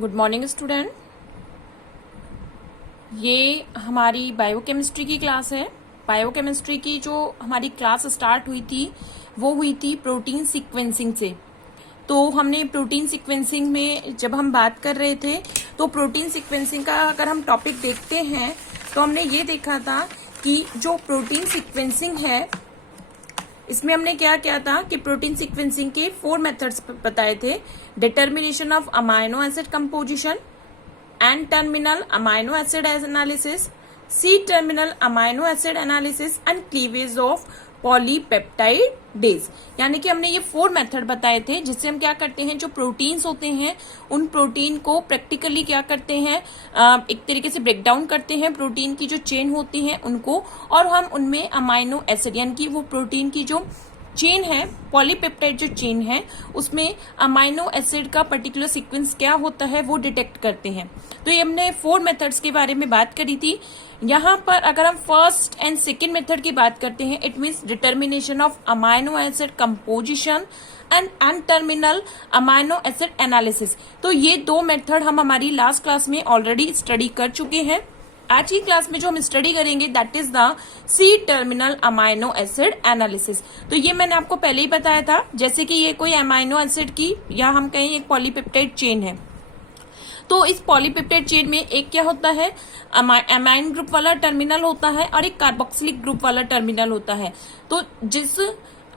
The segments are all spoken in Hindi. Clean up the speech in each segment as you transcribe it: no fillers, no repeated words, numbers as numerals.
Good morning student. ये हमारी बायोकेमिस्ट्री की क्लास है। बायोकेमिस्ट्री की जो हमारी क्लास स्टार्ट हुई थी वो हुई थी प्रोटीन सीक्वेंसिंग से। तो हमने प्रोटीन सीक्वेंसिंग में जब हम बात कर रहे थे तो प्रोटीन सीक्वेंसिंग का अगर हम टॉपिक देखते हैं तो हमने ये देखा था कि जो प्रोटीन सीक्वेंसिंग है इसमें हमने क्या किया था कि प्रोटीन सीक्वेंसिंग के 4 मेथड्स बताए थे। Determination of amino acid composition, N terminal amino acid analysis, C terminal amino acid analysis and cleavage of polypeptidase. यानी कि हमने ये 4 मेथड बताए थे जिससे हम क्या करते हैं, जो प्रोटीन्स होते हैं उन प्रोटीन को प्रैक्टिकली क्या करते हैं, एक तरीके से ब्रेक डाउन करते हैं प्रोटीन की जो चेन होती है उनको, और हम उनमें अमाइनो एसिड यानी कि वो प्रोटीन की जो चेन है, पॉलीपेप्टाइड जो चेन है उसमें अमाइनो एसिड का पर्टिकुलर सीक्वेंस क्या होता है वो डिटेक्ट करते हैं। तो ये हमने 4 मेथड्स के बारे में बात करी थी। यहाँ पर अगर हम फर्स्ट एंड सेकेंड मेथड की बात करते हैं, it means determination of amino acid composition and N terminal amino acid analysis. तो ये 2 मेथड हम हमारी लास्ट क्लास में ऑलरेडी स्टडी कर चुके हैं। आज की क्लास में जो हम स्टडी करेंगे that is the C terminal amino acid analysis. तो ये मैंने आपको पहले ही बताया था, जैसे कि ये कोई अमाइनो एसिड की या हम कहें एक पॉलीपेप्टाइड चेन है। तो इस पॉलीपेप्टाइड चेन में एक क्या होता है, अमाइन ग्रुप वाला टर्मिनल होता है और एक कार्बोक्सिलिक ग्रुप वाला टर्मिनल होता है। तो जिस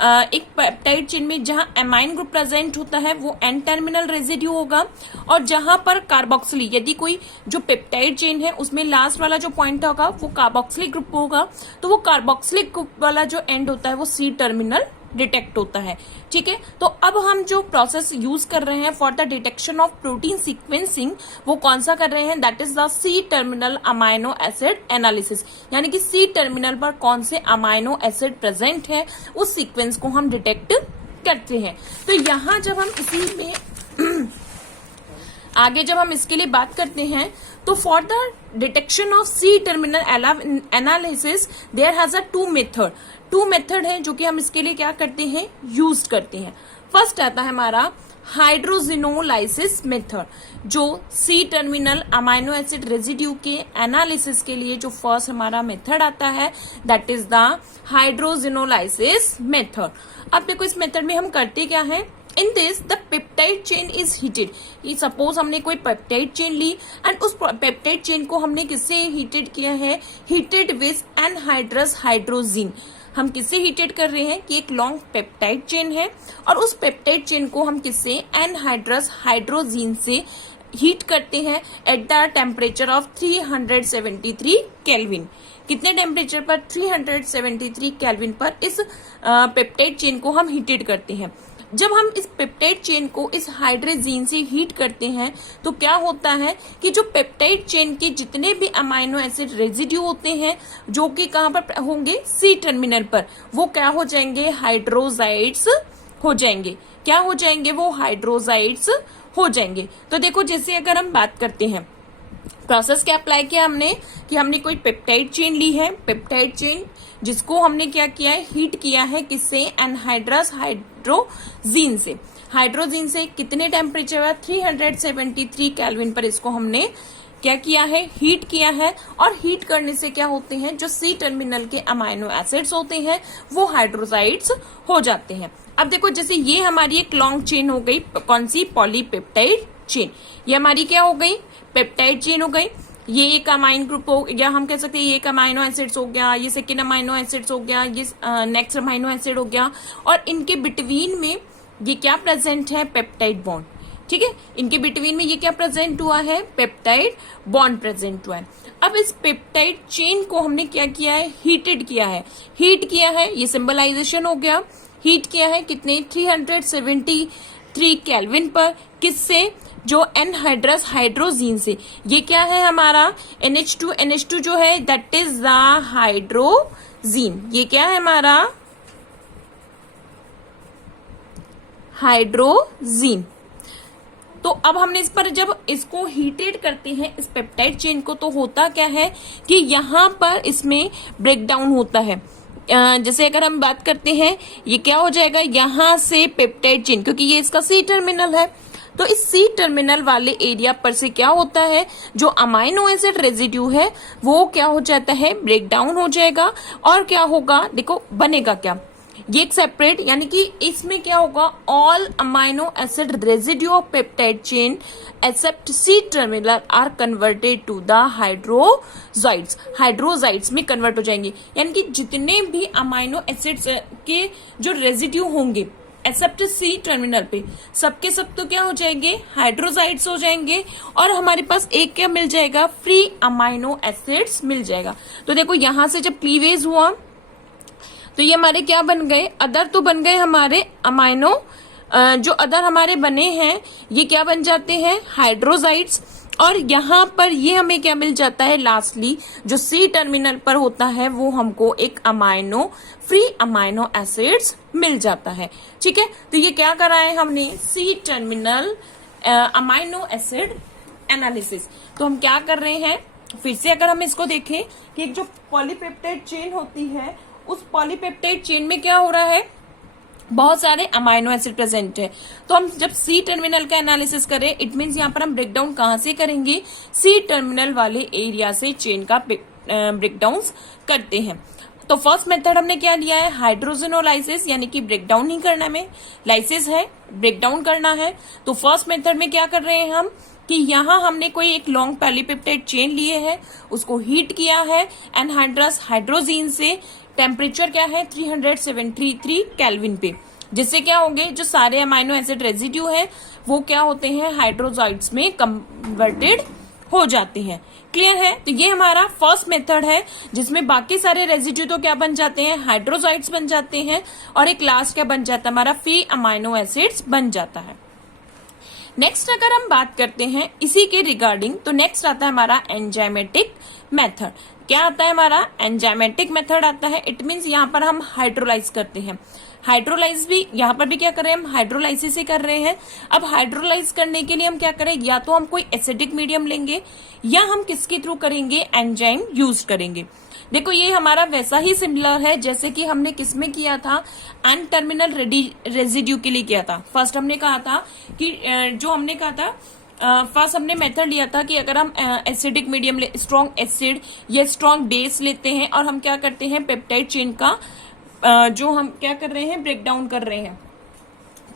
एक पेप्टाइड चेन में जहां अमाइन ग्रुप प्रेजेंट होता है वो एन टर्मिनल रेजिड्यू होगा, और जहां पर कार्बोक्सिली, यदि कोई जो पेप्टाइड चेन है उसमें लास्ट वाला जो पॉइंट होगा वो कार्बोक्सिलिक ग्रुप होगा, तो वो कार्बोक्सिलिक ग्रुप वाला जो एंड होता है वो सी टर्मिनल डिटेक्ट होता है। ठीक है, तो अब हम जो प्रोसेस यूज कर रहे हैं for the detection of protein sequencing वो कौन सा कर रहे हैं, that is the C terminal amino acid analysis. यानी कि सी टर्मिनल पर कौन से अमाइनो एसिड प्रेजेंट है उस सीक्वेंस को हम डिटेक्ट करते हैं। तो यहां जब हम इसी में आगे जब हम इसके लिए बात करते हैं तो for the detection of C terminal analysis there has a 2 method है जो कि हम इसके लिए क्या करते हैं, यूज करते हैं। फर्स्ट आता है हमारा हाइड्रोजिनोलाइसिस मेथड, जो C terminal amino acid residue के एनालिसिस के लिए जो फर्स्ट हमारा मेथड आता है that is the hydrogenolysis method. अब देखो इस मेथड में हम करते क्या है, in this the peptide chain is heated. Suppose हमने कोई पेप्टाइड चेन ली एंड उस पेप्टाइड चेन को हमने किससे हीटेड किया है, हीटेड विद एनहाइड्रस हाइड्रोजीन। हम किससे हीटेड कर रहे हैं कि एक लॉन्ग पेप्टाइड चेन है और उस पेप्टाइड चेन को हम किससे, एनहाइड्रस हाइड्रोजीन से हीट करते हैं at the temperature of 373 kelvin. कितने टेम्परेचर पर, 373 केल्विन पर इस पेप्टाइड चेन को हम हीटेड करते हैं। जब हम इस पेप्टाइड चेन को इस हाइड्रोजीन से हीट करते हैं तो क्या होता है कि जो पेप्टाइड चेन के जितने भी अमाइनो एसिड रेजिड्यू होते हैं जो कि कहां पर होंगे, सी टर्मिनल पर, वो क्या हो जाएंगे, हाइड्रोजाइड्स हो जाएंगे। क्या हो जाएंगे, वो हाइड्रोजाइड्स हो जाएंगे। तो देखो जैसे अगर हम बात करते हैं प्रोसेस क्या अप्लाई किया हमने कि हमने कोई पेप्टाइड चेन ली है, पेप्टाइड चेन जिसको हमने क्या किया है, हीट किया है किससे, एनहाइड्रस हाइड्रोजीन से। हाइड्रोजीन से कितने टेम्परेचर पर, 373 केल्विन पर इसको हमने क्या किया है, हीट किया है। और हीट करने से क्या होते हैं, जो सी टर्मिनल के अमाइनो एसिड्स होते हैं वो हाइड्रोजाइड्स हो जाते हैं। अब देखो जैसे ये हमारी एक लॉन्ग चेन हो गई, कौन सी, पॉलीपेप्टाइड चेन। ये हमारी क्या हो गई, पेप्टाइड चेन हो गई। ये एक अमाइन ग्रुप हो, या हम कह सकते हैं ये एक अमाइनो एसिड्स हो गया, ये सेकेंड अमाइनो एसिड्स हो गया, ये नेक्स्ट अमाइनो एसिड हो गया, और इनके बिटवीन में ये क्या प्रेजेंट है, पेप्टाइड बॉन्ड। ठीक है, इनके बिटवीन में ये क्या प्रेजेंट हुआ है, पेप्टाइड बॉन्ड प्रेजेंट हुआ है। अब इस पेप्टाइड चेन को हमने क्या किया है, हीटेड किया है। हीट किया है, ये सिंबलाइजेशन हो गया, हीट किया है कितने, 373 केल्विन पर, किससे, जो एनहाइड्रस हाइड्रोजीन से। ये क्या है हमारा, NH2 जो है दैट इज द हाइड्रोजीन। ये क्या है हमारा, हाइड्रोजीन। तो अब हमने इस पर जब इसको हीटेड करते हैं इस पेप्टाइड चेन को, तो होता क्या है कि यहाँ पर इसमें ब्रेकडाउन होता है। जैसे अगर हम बात करते हैं ये क्या हो जाएगा, यहां से पेप्टाइड चेन, क्योंकि ये इसका सी टर्मिनल है, तो इस सी टर्मिनल वाले एरिया पर से क्या होता है, जो अमाइनो एसिड रेजिड्यू है वो क्या हो जाता है, ब्रेक डाउन हो जाएगा और क्या होगा, देखो बनेगा क्या, ये एक सेपरेट, यानी कि इसमें क्या होगा, all amino acid residue of peptide chain except C terminal are converted to the hydrazides, hydrazides में कन्वर्ट हो जाएंगे, यानी कि जितने भी अमाइनो एसिड्स के जो रेजिड्यू होंगे एक्सेप्ट सी टर्मिनल पे, सबके सब तो क्या हो जाएंगे, हाइड्रोजाइड्स हो जाएंगे और हमारे पास एक क्या मिल जाएगा, फ्री अमाइनो एसिड्स मिल जाएगा। तो देखो यहां से जब क्लीवेज हुआ तो ये हमारे क्या बन गए, अदर तो बन गए हमारे अमाइनो, जो अदर हमारे बने हैं ये क्या बन जाते हैं, हाइड्रोजाइड्स, और यहाँ पर ये हमें क्या मिल जाता है, लास्टली जो सी टर्मिनल पर होता है वो हमको एक अमाइनो, फ्री अमाइनो एसिड्स मिल जाता है। ठीक है, तो ये क्या करा है हमने, C terminal amino acid analysis. तो हम क्या कर रहे हैं, फिर से अगर हम इसको देखें कि एक जो पॉलीपेप्टाइड चेन होती है उस पॉलीपेप्टाइड चेन में क्या हो रहा है, बहुत सारे अमाइनो एसिड प्रेजेंट है। तो हम जब सी टर्मिनल का एनालिसिस करें, इट मींस यहाँ पर हम ब्रेकडाउन कहां से करेंगे, सी टर्मिनल वाले एरिया से चेन का ब्रेकडाउन करते हैं। तो फर्स्ट मेथड हमने क्या लिया है, हाइड्रोजनोलाइसिस, यानी कि ब्रेकडाउन नहीं करना में, लाइसिस है ब्रेकडाउन करना है। तो फर्स्ट मेथड में क्या कर रहे हैं हम कि यहाँ हमने कोई एक लॉन्ग पॉलीपेप्टाइड चेन लिए है, उसको हीट किया है एनहाइड्रस हाइड्रोजीन से, टेम्परेचर क्या है 373 केल्विन पे, जिससे क्या होंगे, जो सारे अमाइनो एसिड रेजिड्यू है वो क्या होते हैं, हाइड्रोजाइड्स में कन्वर्टेड हो जाते हैं। क्लियर है, तो ये हमारा फर्स्ट मेथड है जिसमें बाकी सारे रेजिड्यू तो क्या बन जाते हैं, हाइड्रोजाइड्स बन जाते हैं और एक लास्ट क्या बन जाता है, हमारा फ्री अमाइनो एसिड्स बन जाता है। नेक्स्ट अगर हम बात करते हैं इसी के रिगार्डिंग, तो नेक्स्ट आता है हमारा एंजाइमेटिक मेथड। क्या आता है हमारा, एंजाइमेटिक मेथड आता है। इट मींस यहाँ पर हम हाइड्रोलाइज करते हैं, हाइड्रोलाइज भी यहाँ पर भी क्या कर रहे हैं, हम हाइड्रोलाइसिस ही कर रहे हैं। अब हाइड्रोलाइज करने के लिए हम क्या करें, या तो हम कोई एसिडिक मीडियम लेंगे या हम किसके थ्रू करेंगे, एंजाइम यूज करेंगे। देखो ये हमारा वैसा ही सिमिलर है जैसे कि हमने किसमें किया था, एन टर्मिनल रेजिड्यू के लिए किया था। फर्स्ट हमने कहा था कि जो हमने कहा था फर्स्ट हमने मेथड लिया था कि अगर हम एसिडिक मीडियम स्ट्रॉन्ग एसिड या स्ट्रॉन्ग बेस लेते हैं और हम क्या करते हैं, पेप्टाइड चेन का जो हम क्या कर रहे हैं, ब्रेक डाउन कर रहे हैं,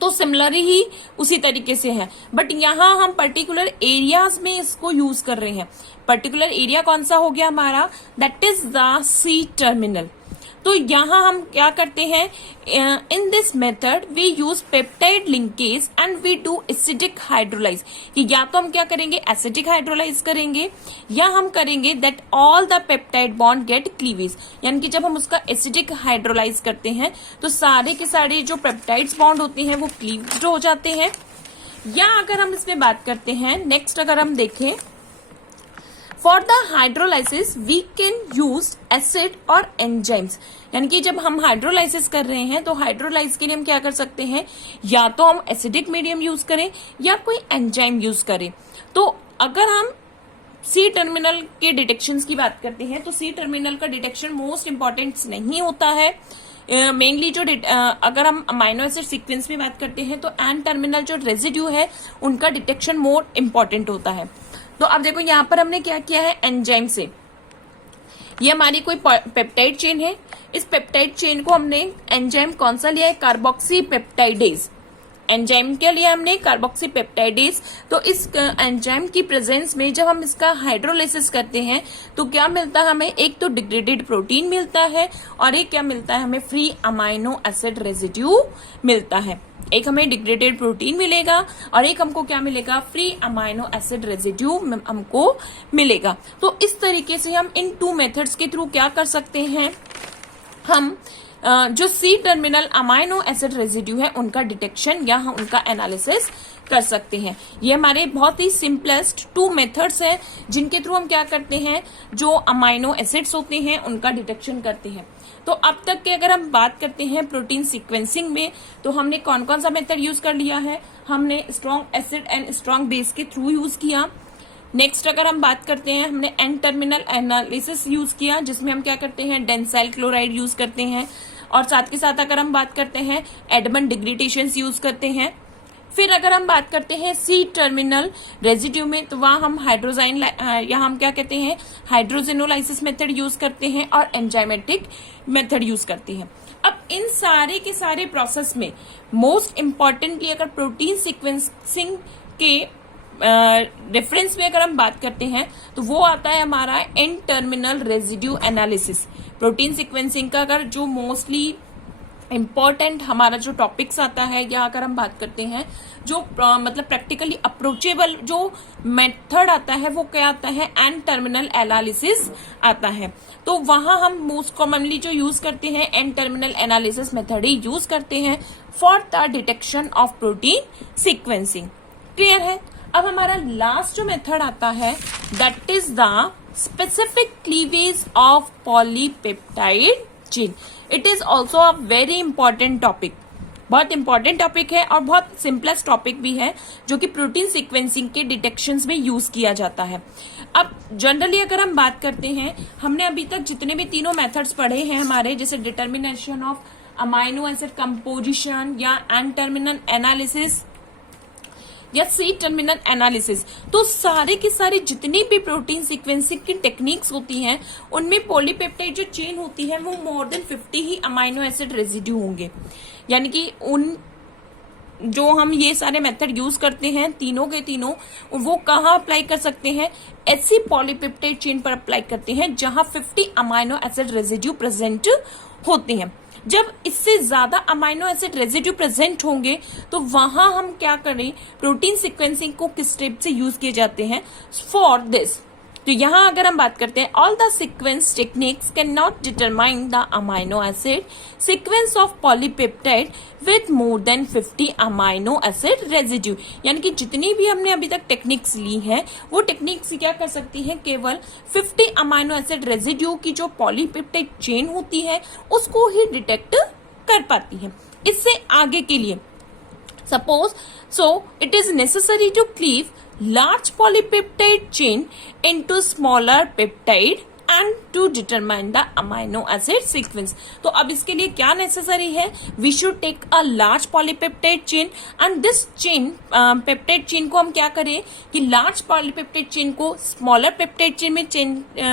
तो सिमिलर ही उसी तरीके से है। बट यहाँ हम पर्टिकुलर एरियाज में इसको यूज कर रहे हैं। पर्टिकुलर एरिया कौन सा हो गया हमारा, that is the C terminal. तो यहाँ हम क्या करते हैं, in this method we use peptide linkage and we do acidic hydrolyse, कि या तो हम क्या करेंगे, एसिडिक हाइड्रोलाइज करेंगे या हम करेंगे that all the peptide bond get cleavage, यानी कि जब हम उसका एसिडिक हाइड्रोलाइज करते हैं तो सारे के सारे जो पेप्टाइड्स बॉन्ड होते हैं वो क्लीव्ड हो जाते हैं। या अगर हम इसमें बात करते हैं नेक्स्ट, अगर हम देखें for the hydrolysis we can use acid और एंजाइम्स, यानी कि जब हम हाइड्रोलाइसिस कर रहे हैं तो हाइड्रोलाइज के लिए हम क्या कर सकते हैं, या तो हम एसिडिक मीडियम यूज करें या कोई एंजाइम यूज करें। तो अगर हम सी टर्मिनल के डिटेक्शन की बात करते हैं तो सी टर्मिनल का डिटेक्शन मोस्ट इंपॉर्टेंट नहीं होता है। मेनली जो अगर हम अमाइनो एसिड सीक्वेंस में बात करते हैं तो एन टर्मिनल जो रेजिड्यू है उनका डिटेक्शन मोर इम्पॉर्टेंट होता है। तो अब देखो यहाँ पर हमने क्या किया है, एंजाइम से, ये हमारी कोई पेप्टाइड चेन है, इस पेप्टाइड चेन को हमने एंजाइम कौन सा लिया है, कार्बोक्सी पेप्टाइडेज। एंजाइम क्या लिया हमने, कार्बोक्सी पेप्टाइडेज। तो इस एंजाइम की प्रेजेंस में जब हम इसका हाइड्रोलाइसिस करते हैं तो क्या मिलता है हमें, एक तो डिग्रेडेड प्रोटीन मिलता है और एक क्या मिलता है हमें, फ्री अमाइनो एसिड रेजिड्यू मिलता है। एक हमें डिग्रेडेड प्रोटीन मिलेगा और एक हमको क्या मिलेगा, फ्री अमाइनो एसिड रेजिड्यू हमको मिलेगा। तो इस तरीके से हम इन टू मेथड्स के थ्रू क्या कर सकते हैं, हम जो C terminal amino acid residue है उनका डिटेक्शन या उनका एनालिसिस कर सकते हैं। ये हमारे बहुत ही सिंपलेस्ट टू मेथड्स हैं जिनके थ्रू हम क्या करते हैं, जो अमाइनो एसिड्स होते हैं उनका डिटेक्शन करते हैं। तो अब तक के अगर हम बात करते हैं प्रोटीन सीक्वेंसिंग में, तो हमने कौन कौन सा मेथड यूज कर लिया है, हमने strong acid and strong base के थ्रू यूज किया। नेक्स्ट अगर हम बात करते हैं, हमने एन टर्मिनल एनालिसिस यूज किया जिसमें हम क्या करते हैं, डेंसाइल क्लोराइड यूज करते हैं और साथ के साथ अगर हम बात करते हैं एडमंड डिग्रेडेशन यूज करते हैं। फिर अगर हम बात करते हैं सी टर्मिनल रेजिड्यू में, तो वहां हम हाइड्रोजाइन, यहाँ हम क्या कहते हैं, हाइड्रोजेनोलाइसिस मेथड यूज करते हैं और एंजाइमेटिक मेथड यूज करते हैं। अब इन सारे के सारे प्रोसेस में मोस्ट इंपॉर्टेंटली अगर प्रोटीन सीक्वेंसिंग के रेफरेंस में अगर हम बात करते हैं तो वो आता है हमारा N terminal residue analysis. Protein sequencing का अगर जो मोस्टली इम्पॉर्टेंट हमारा जो टॉपिक्स आता है, या अगर हम बात करते हैं जो मतलब प्रैक्टिकली अप्रोचेबल जो मेथड आता है, वो क्या आता है, एन टर्मिनल एनालिसिस आता है। तो वहां हम मोस्ट कॉमनली जो यूज करते हैं एन टर्मिनल एनालिसिस मेथड ही यूज करते हैं for the detection of protein sequencing. Clear है। अब हमारा लास्ट जो मेथड आता है that is the specific cleavage of polypeptide chain. It is also a very important topic, बहुत इंपॉर्टेंट टॉपिक है और बहुत सिंपलेस्ट टॉपिक भी है, जो कि प्रोटीन सीक्वेंसिंग के डिटेक्शंस में यूज किया जाता है। अब जनरली अगर हम बात करते हैं, हमने अभी तक जितने भी तीनों मेथड्स पढ़े हैं हमारे, जैसे determination of amino acid composition या एन टर्मिनल एनालिसिस या सी टर्मिनल एनालिसिस, तो सारे के सारे जितनी भी प्रोटीन सीक्वेंसिंग की टेक्निक्स होती हैं उनमें पॉलीपेप्टाइड जो चेन होती है वो मोर देन 50 ही अमाइनो एसिड रेजिड्यू होंगे। यानी कि उन जो हम ये सारे मेथड यूज करते हैं तीनों के तीनों, वो कहाँ अप्लाई कर सकते हैं, ऐसी पॉलीपेप्टाइड चेन पर अप्लाई करते हैं जहां 50 अमाइनो एसिड रेजिड्यू प्रेजेंट होते हैं। जब इससे ज्यादा अमाइनो एसिड रेजिड्यू प्रेजेंट होंगे तो वहां हम क्या करें, प्रोटीन सीक्वेंसिंग को किस स्टेप से यूज किए जाते हैं फॉर दिस। तो यहां अगर हम बात करते हैं, all the sequence techniques can not determine the amino acid sequence of polypeptide with more than 50 amino acid residue. यानी कि जितनी भी हमने अभी तक टेक्निक्स ली हैं वो टेक्निक्स क्या कर सकती हैं, केवल 50 अमाइनो एसिड रेजिड्यू की जो पॉलीपेप्टाइड चेन होती है उसको ही डिटेक्ट कर पाती है। इससे आगे के लिए suppose so it is necessary to cleave large polypeptide chain into smaller peptide and to determine the amino acid sequence। तो अब इसके लिए क्या नेसेसरी है, we should take a large polypeptide chain and this chain peptide chain को हम क्या करें कि large polypeptide chain को smaller peptide chain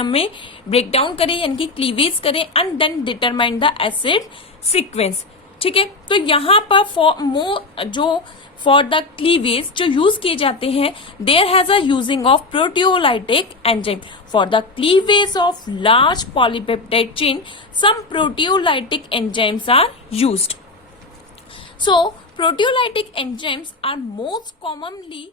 में break down करें, यानी कि cleavage करें and then determine the acid sequence। ठीक है। तो यहाँ पर फॉर द क्लीवेज जो यूज किए जाते हैं, there has a using of proteolytic enzyme for the cleavage of large polypeptide chain, some proteolytic enzymes are used. So proteolytic enzymes are most commonly